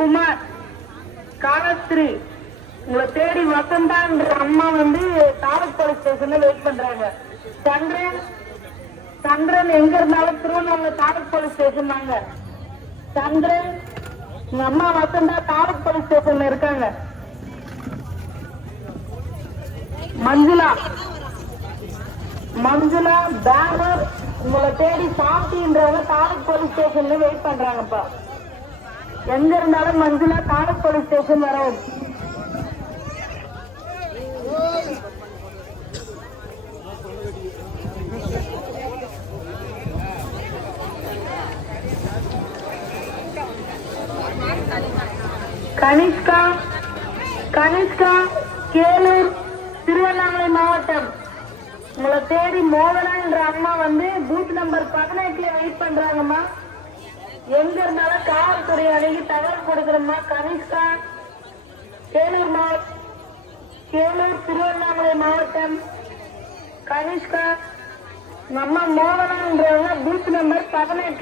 குமார், காலஸ்ரீ, உங்களை தேடி வசந்தான்ற அம்மா வந்து தாலுக் போலீஸ் ஸ்டேஷன்ல வெயிட் பண்றாங்க. சந்திரன் சந்திரன் எங்க இருந்தாலும் திருவண்ணாமலை தாலுக் போலீஸ் ஸ்டேஷன் வாங்க. சந்திரன், உங்க அம்மா வசந்தா தாலுக் போலீஸ் ஸ்டேஷன்ல இருக்காங்க. மஞ்சுளா மஞ்சுளா பேனர், உங்களை தேடி சாப்பின்றவங்க தாலுக் போலீஸ் ஸ்டேஷன்ல வெயிட் பண்றாங்கப்பா. எங்க இருந்தாலும் மஞ்சுளா தாலுக் போலீஸ் ஸ்டேஷன் வர. கனிஷ்கா கனிஷ்கா கேலூர், திருவண்ணாமலை மாவட்டம், உங்களை தேடி மோகனா என்ற அம்மா வந்து பூத் நம்பர் 18 வெயிட் பண்றாங்கம்மா. எங்க இருந்தாலும் காவல்துறை அணுகி தகவல் கொடுக்குறோம்மா. கனிஷ்கா, கேலூர் கேலூர் திருவண்ணாமலை மாவட்டம். கனிஷ்கா, நம்ம மோகனா என்றவங்க பூத் நம்பர் 18